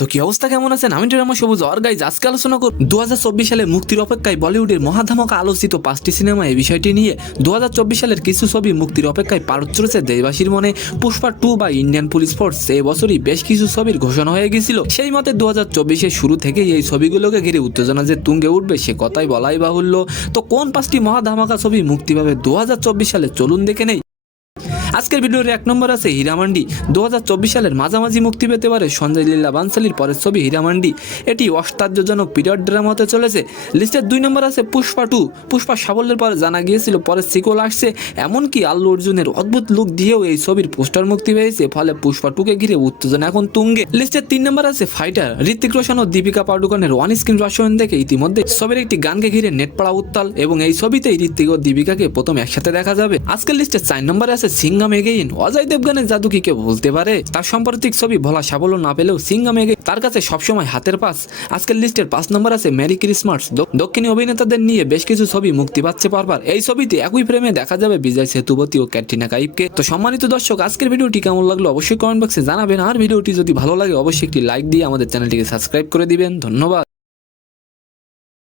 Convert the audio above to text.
তো কি অবস্থা, কেমন আছেন? আমি ড্রামা সবুজ আর গাইজ আজকে আলোচনা করব 2024 সালে মুক্তির অপেক্ষায় বলিউডের মহাধামাকা আলোচিত 5টি সিনেমা। এই বিষয়টি নিয়ে 2024 সালের কিছু ছবি মুক্তির অপেক্ষায় পারদ চলেছে দেশবাসীর মনে। পুষ্পা 2 বা ইন্ডিয়ান পুলিশ ফোর্স এই বছরই বেশ কিছু ছবির ঘোষণা হয়ে গিয়েছিল। সেই মতে 2024-এর শুরু থেকেই এই ছবিগুলোকে ঘিরে উত্তেজনা যে তুঙ্গে উঠবে সে কথাই বলাই বাহুল্য। তো কোন 5টি মহাধামাকা ছবি মুক্তি পাবে 2024 সালে, চলুন দেখে নেই। আজকের ভিডিওর 1 নম্বর আছে হীরামান্ডি। 2024 সালের মাঝামাঝি মুক্তি পেতে পারে সঞ্জয় লীলা বানসালির পরের ছবি হীরামান্ডি। এটি অষ্টার্যজনক পিরিয়ড ড্রামা হতে চলেছে। লিস্টের 2 নম্বর আছে পুষ্পা 2। পুষ্পা সাফল্যের পরে জানা গিয়েছিল পরে সিকোয়েল আসছে, এমনকি আল্লু অর্জুনের অদ্ভুত লুক দিয়েও এই ছবির পোস্টার মুক্তি পেয়েছে, ফলে পুষ্পা 2-কে ঘিরে উত্তেজনা এখন তুঙ্গে। লিস্টের 3 নম্বর আছে ফাইটার। ঋত্বিক রোশন ও দীপিকা পাডুকোনের ওয়ান স্ক্রিন রসায়ন দেখে ইতিমধ্যে ছবির একটি গানকে ঘিরে নেট পড়া উত্তাল, এবং এই ছবিতেই ঋত্বিক ও দীপিকাকে প্রথম একসাথে দেখা যাবে। আজকের লিস্টের 4 নম্বরে আছে সিঙ্গাম এগেইন। অজয় দেবগানের জাদু কি কেউ ভুলতে পারে? তার সাম্প্রতিক ছবি ভোলা সাফল্য না পেলেও সিঙ্গাম এগেইন তার কাছে সবসময় হাতের পাস। আজকের লিস্টের 5 নম্বর আছে মেরি ক্রিসমাস। দক্ষিণী অভিনেতাদের নিয়ে বেশ কিছু ছবি মুক্তি পাচ্ছে পরপর। এই ছবিতে একই ফ্রেমে দেখা যাবে বিজয় সেতুপতি ও ক্যাটরিনা কাইফকে। তো সম্মানিত দর্শক, আজকের ভিডিওটি কেমন লাগলো অবশ্যই কমেন্ট বক্সে জানাবেন, আর ভিডিওটি যদি ভালো লাগে অবশ্যই একটি লাইক দিয়ে আমাদের চ্যানেলটিকে সাবস্ক্রাইব করে দিবেন। ধন্যবাদ।